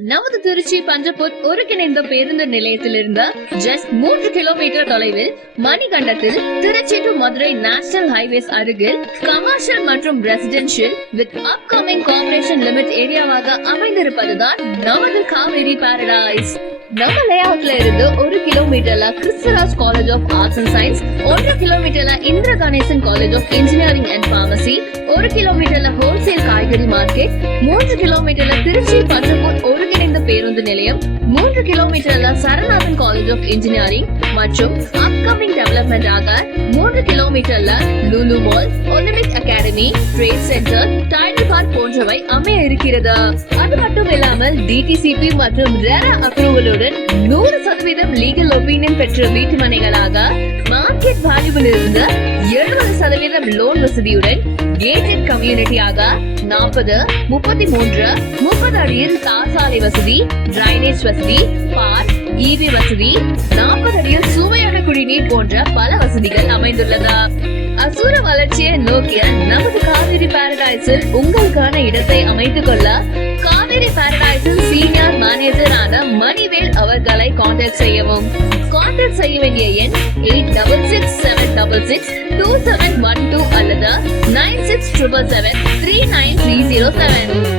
நமது திருச்சி பஞ்சப்பூர் ஒருங்கிணைந்த பேருந்து நிலையத்திலிருந்து ஜஸ்ட் மூன்று கிலோமீட்டர் தொலைவில் மணிகண்டத்தில் Trichy to Madurai national highways அருகில் கமர்ஷியல் மற்றும் residential with upcoming corporation limit ஏரியாவாக அமைந்திருப்பதுதான் நமது காவேரி பாரடைஸ் நம்ம லேஅவுட்ல இருந்து ஒரு கிலோமீட்டர்ல Christraj college of arts and science ஒன்று கிலோமீட்டர்ல Indira Ganesan college of engineering and pharmacy ஒரு கிலோமீட்டர்ல ஹோல்சேல் காய்கறி மார்க்கெட் மூன்று கிலோமீட்டர்ல திருச்சி பஞ்சப்பூர் பேருந்து நிலையம். மூன்று கிலோமீட்டர்ல சரநாதன் காலேஜ் ஆஃப் இன்ஜினியரிங் மற்றும் அப்கமிங் டெவலப்மெண்ட் ஆக மூன்று கிலோமீட்டர்ல Lulu mall olympic academy trade centre Tidel park போன்றவை அமைய இருக்கிறது. அது மட்டும் இல்லாமல் டிடிசிபி மற்றும் ரெரா அப்ரூவலுடன் நூறு சதவீதம் லீகல் ஒப்பீனியன் பெற்ற வீட்டு மனைகளாக மார்க்கெட் வேல்யூவில் இருந்து எழுபது சதவீதம் லோன் வசதியுடன் கேட்டட் கம்யூனிட்டியாக நாற்பது முப்பத்தி மூன்று முப்பது அடியில் தார் வசதி டிரைனேஜ் வசதி பார்க் ஈவி வசதி நாற்பது அடியில் சுவையான குடிநீர் போன்ற பல வசதிகள் அமைந்துள்ளது. அசுர வளர்ச்சியை நோக்கிய நமது காவிரி பாரடைஸில் உங்களுக்கான இடத்தை அமைத்துக் கொள்ள காவிரி பாரடைஸில் சீனியர் மேனேஜரான மணிவேல் அவர்களை காண்டாக்ட் செய்யவும். காண்டாக்ட் செய்ய வேண்டிய எண் eight double six seven double six two seven one two Six triple seven three nine three zero seven.